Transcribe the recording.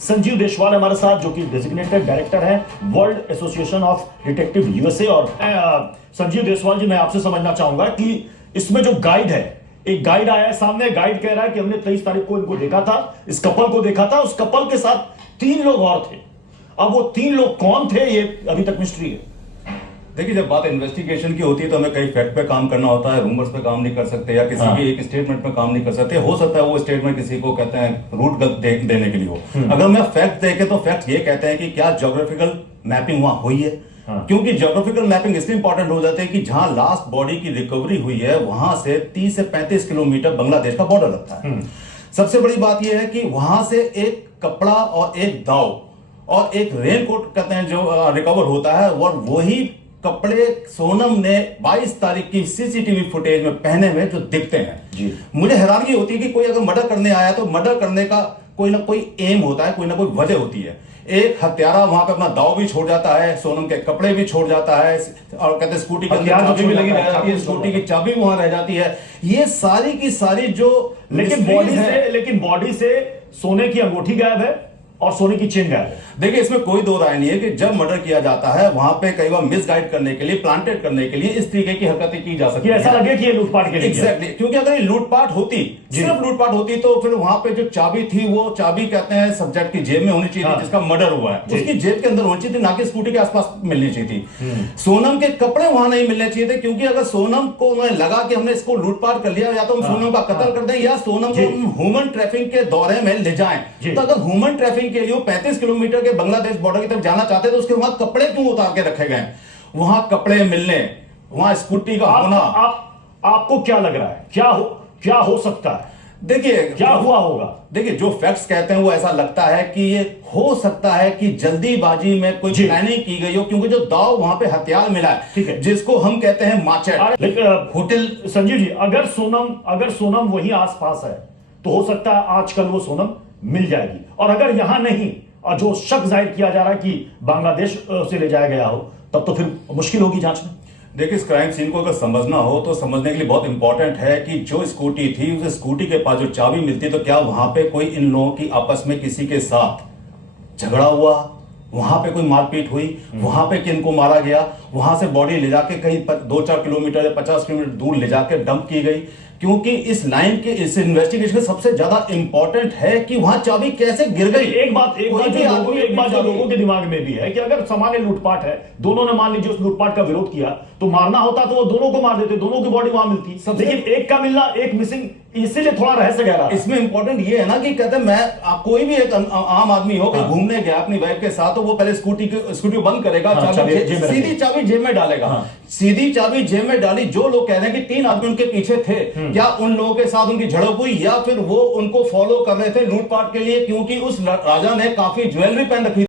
संजीव देशवाल हमारे साथ, जो कि डेजिग्नेटेड डायरेक्टर है world association of detective USA. और संजीव देशवाल जी, मैं आपसे समझना चाहूंगा कि इसमें जो गाइड है, एक गाइड आया है सामने, गाइड कह रहा है कि हमने 23 तारीख को इनको देखा था, इस कपल को देखा था, उस कपल के साथ 3 लोग और थे। अब वो 3 लोग कौन थे, ये अभी तक मिस्ट्री है। देखिए, जब बात इन्वेस्टिगेशन की होती है तो हमें कई फैक्ट पे काम करना होता है, रूमर्स पे काम नहीं कर सकते या किसी भी एक स्टेटमेंट पे काम नहीं कर सकते। हो सकता है वो स्टेटमेंट किसी को कहते हैं रूट देने के लिए हो। अगर मैं फैक्ट देखे तो फैक्ट ये कहते हैं कि क्या ज्योग्राफिकल मैपिंग वहां हुई है। क्योंकि ज्योग्राफिकल मैपिंग इसलिए इंपॉर्टेंट हो जाती है कि जहां लास्ट बॉडी की रिकवरी हुई है वहां से 30 से 35 किलोमीटर बांग्लादेश का बॉर्डर लगता है। सबसे बड़ी बात यह है कि वहां से एक कपड़ा और एक दाव और एक रेनकोट कहते हैं जो रिकवर होता है, और वही कपड़े सोनम ने 22 तारीख की सीसीटीवी फुटेज में पहने हुए जो दिखते हैं जी। मुझे हैरानगी होती है कि कोई अगर मर्डर करने आया तो मर्डर करने का कोई ना कोई एम होता है, कोई ना कोई वजह होती है। एक हत्यारा वहां पे अपना दाव भी छोड़ जाता है, सोनम के कपड़े भी छोड़ जाता है, और कहते हैं स्कूटी के अंदर चाबी भी लगी रह जाती है, स्कूटी की चाबी वहां रह जाती है। ये सारी की सारी जो लेकिन बॉडी से सोने की अंगूठी गायब है और सोने की चेन गायब है। देखिए, इसमें कोई दो राय नहीं है कि जब मर्डर किया जाता है वहां पे कई बार मिसगाइड करने के लिए, प्लांटेड करने के लिए इस तरीके की हरकतें की जा सकती है। ऐसा लगे कि ये लूटपाट के लिए एग्जैक्टली, क्योंकि अगर ये लूटपाट होती, सिर्फ लूटपाट होती, तो फिर वहां पे जो चाबी थी वो चाबी कहते हैं सब्जेक्ट की जेब में होनी चाहिए थी, जिसका मर्डर हुआ है उसकी जेब के अंदर होनी चाहिए थी, ना कि स्कूटी के आसपास मिलनी चाहिए थी। सोनम के कपड़े वहां नहीं मिलने चाहिए थे, क्योंकि अगर सोनम को लगा कि हमने इसको लूटपाट कर लिया, या तो हम सोनम का कत्ल कर दें या सोनम को हम ह्यूमन ट्रैफिकिंग के दौरे में ले जाएं। तो अगर ह्यूमन ट्रैफिकिंग के लिए 35 किलोमीटर के बांग्लादेश बॉर्डर की तरफ जाना चाहते तो उसके वहां कपड़े क्यों उतार के रखे गए? वहां कपड़े मिलने, वहां स्कूटी का होना। आपको क्या लग रहा है, क्या हो सकता है? देखिए, क्या हुआ होगा? देखिए, जो फैक्ट्स कहते हैं वो ऐसा लगता है कि ये हो सकता है कि जल्दीबाजी में कोई प्लानिंग की गई हो, क्योंकि जो दाव वहां पे हथियार मिला है, ठीक है, जिसको हम कहते हैं माचेट। होटल संजीव जी, अगर सोनम वही आसपास है तो हो सकता है आजकल वो सोनम मिल जाएगी, और अगर यहां नहीं, और जो शक जाहिर किया जा रहा है कि बांग्लादेश से ले जाया गया हो, तब तो फिर मुश्किल होगी जांच में। देखिए, इस क्राइम सीन को अगर समझना हो तो समझने के लिए बहुत इंपॉर्टेंट है कि जो स्कूटी थी, उस स्कूटी के पास जो चाबी मिलती, तो क्या वहां पे कोई इन लोगों की आपस में किसी के साथ झगड़ा हुआ, वहां पे कोई मारपीट हुई, वहां पे किनको मारा गया, वहां से बॉडी ले जाके कहीं 2-4 किलोमीटर या 50 किलोमीटर दूर ले जाके डंप की गई। क्योंकि इस लाइन के, इस इन्वेस्टिगेशन में सबसे ज्यादा इंपॉर्टेंट है कि वहां चाबी कैसे गिर गई। एक बात जो लोगों के दिमाग में भी है कि अगर सामान्य लूटपाट है, दोनों ने मान लीजिए उस लूटपाट का विरोध किया, तो मारना होता तो वो दोनों को मार देते, दोनों की बॉडी वहां मिलती। लेकिन एक का मिलना, एक मिसिंग, इसीलिए थोड़ा रहस्य गहरा। इसमें इंपॉर्टेंट ये है ना कि कहते हैं मैं कोई भी एक आम आदमी हो कि घूमने गया अपनी वाइफ के साथ, तो वो पहले स्कूटी बंद करेगा, सीधी चाबी जेब में डालेगा। सीधी चाबी जेब में डाली, जो लोग कह रहे हैं कि 3 आदमी उनके पीछे थे, क्या उन लोगों के साथ उनकी झड़प हुई या फिर वो उनको फॉलो कर रहे थे लूटपाट के लिए? क्योंकि उस राजा ने काफी ज्वेलरी पहन रखी